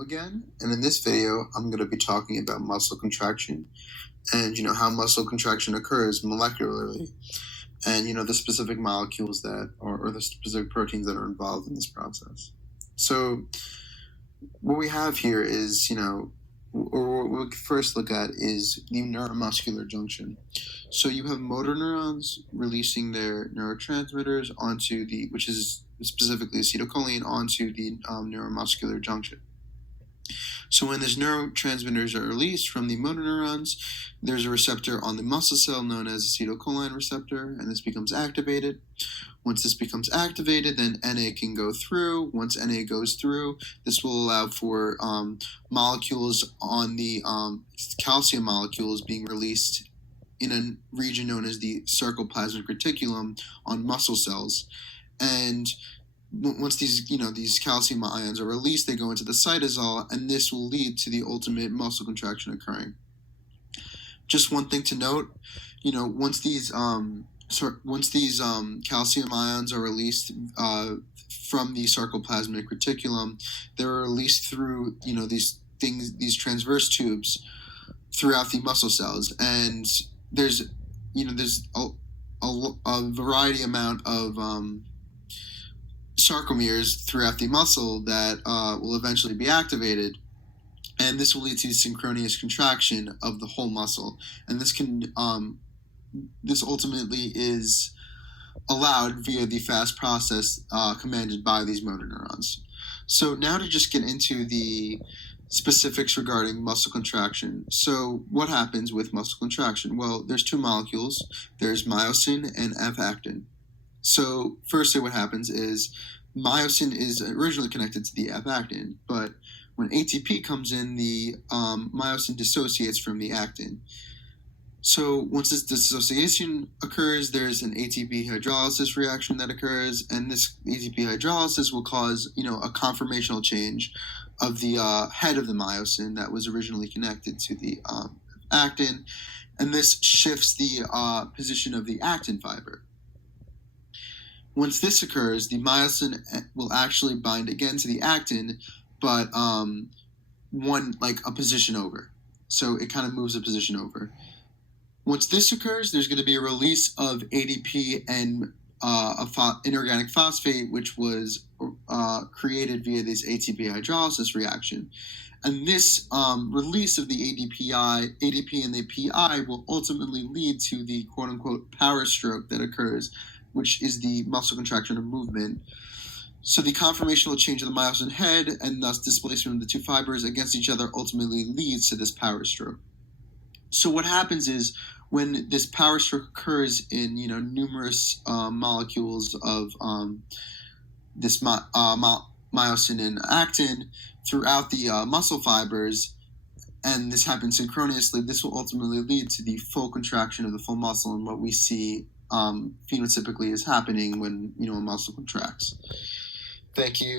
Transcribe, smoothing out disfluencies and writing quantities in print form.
Again, and in this video I'm going to be talking about muscle contraction and how muscle contraction occurs molecularly, and the specific molecules that or the specific proteins that are involved in this process. So what we have here is or what we'll first look at is the neuromuscular junction. So you have motor neurons releasing their neurotransmitters onto which is specifically acetylcholine, onto the neuromuscular junction. So when these neurotransmitters are released from the motor neurons, there's a receptor on the muscle cell known as acetylcholine receptor, and this becomes activated. Once this becomes activated, then Na can go through. Once Na goes through, this will allow for molecules on the calcium molecules being released in a region known as the sarcoplasmic reticulum on muscle cells. And once these calcium ions are released, they go into the cytosol, and this will lead to the ultimate muscle contraction occurring. Just one thing to note, once these calcium ions are released from the sarcoplasmic reticulum, they're released through these transverse tubes throughout the muscle cells, and there's a variety amount of sarcomeres throughout the muscle that will eventually be activated, and this will lead to synchronous contraction of the whole muscle. And this ultimately is allowed via the fast process commanded by these motor neurons. So now to just get into the specifics regarding muscle contraction. So what happens with muscle contraction? Well, there's two molecules. There's myosin and F-actin. So firstly, what happens is myosin is originally connected to the F-actin, but when ATP comes in, the myosin dissociates from the actin. So once this dissociation occurs, there's an ATP hydrolysis reaction that occurs, and this ATP hydrolysis will cause a conformational change of the head of the myosin that was originally connected to the actin, and this shifts the position of the actin fiber. Once this occurs, the myosin will actually bind again to the actin, but a position over. So it kind of moves a position over. Once this occurs, there's going to be a release of ADP and inorganic phosphate, which was created via this ATP hydrolysis reaction. And this release of the ADP and the PI will ultimately lead to the quote-unquote power stroke that occurs, which is the muscle contraction of movement. So the conformational change of the myosin head and thus displacement of the two fibers against each other ultimately leads to this power stroke. So what happens is when this power stroke occurs in numerous molecules of this myosin and actin throughout the muscle fibers, and this happens synchronously, this will ultimately lead to the full contraction of the full muscle, and what we see phenotypically is happening when a muscle contracts. Thank you.